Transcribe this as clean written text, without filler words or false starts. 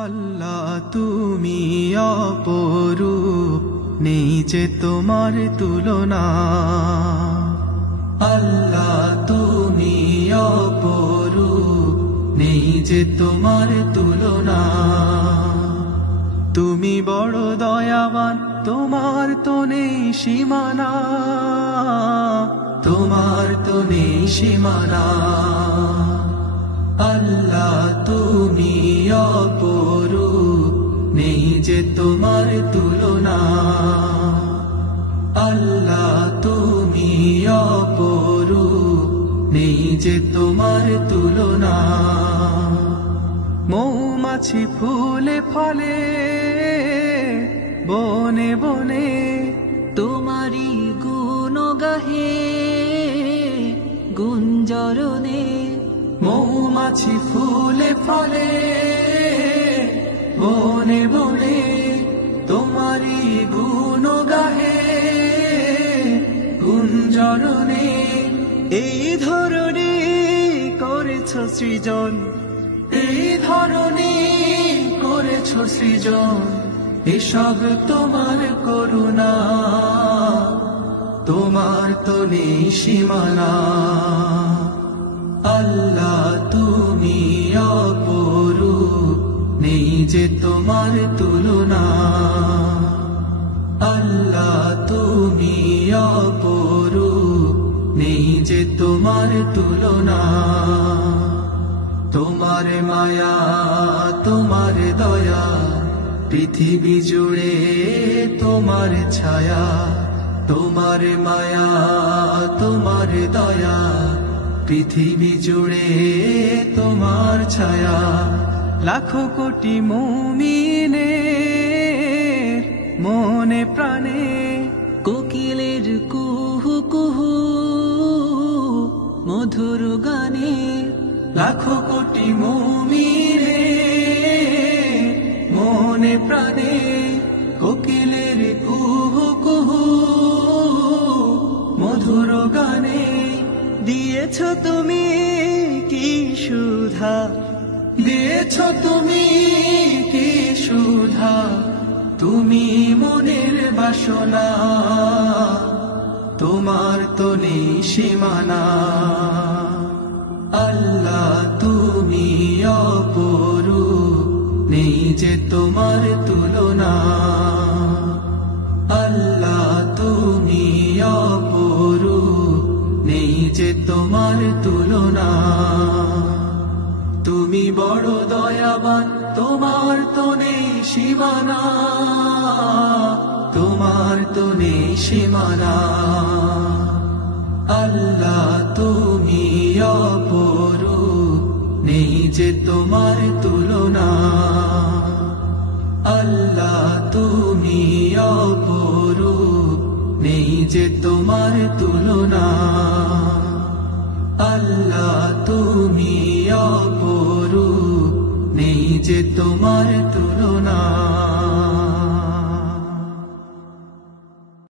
আল্লাহ তুমি অপরূপ, নেই যে তোমার তুলনা। আল্লাহ তুমি অপরূপ, নেই যে তোমার তুলনা। তুমি বড় দয়াবান, তোমার তো নেই সীমানা, তোমার তো নেই সীমানা। আল্লাহ তুমি অপরূপ, নেই যে তোমার তুলনা। আল্লাহ তুমি অপরূপ, নেই যে তোমার তুলনা। মৌমাছি ফুলে ফলে বনে বনে, তোমারি গুণ গাহে গুঞ্জরণে। মৌমাছি ফুলে ফলে বনে বনে, তোমারি গুণ গাহে গুঞ্জরণে। এই ধরনী করেছ সৃজন, এই ধরনী করেছ সৃজন, এসব তোমার করুণা। তোমার তো নেই সীমানা। আল্লাহ তুমি অপরূপ, নেই যে তোমার তুলনা। আল্লাহ তুমি অপরূপ, নেই যে তোমার তুলনা। তোমার মায়া তোমার দয়া, পৃথিবী জুড়ে তোমার ছায়া। তোমার মায়া তোমার দয়া, পৃথিবী জুড়ে তোমার ছায়া। লাখো কোটি মুমিনের মনে প্রাণে, কোকিলের কুহু কুহু মধুর গানে। লাখো কোটি মুমিনের মনে প্রাণে, কোকিলের কুহু কুহু মধুর গানে। দিয়েছ তুমি কি সুধা, দিয়েছ তুমি কি সুধা, তুমি মনের বাসনা। তোমার তো নেই সীমানা। আল্লাহ তুমি অপরূপ, নেই যে তোমার তুলনা। আল্লাহ তুমি অপরূপ, নেই যে তোমার তুলনা। তুমি বড় দয়াবান, তোমার তো নেই সীমানা, তোমার তো নেই সীমানা। আল্লাহ তুমি অপরূপ, নেই যে তোমার তুলনা। আল্লাহ তুমি অপরূপ, নেই যে তোমার তুলনা। আল্লাহ তুমি অপরূপ, নেই যে তোমার তুলনা।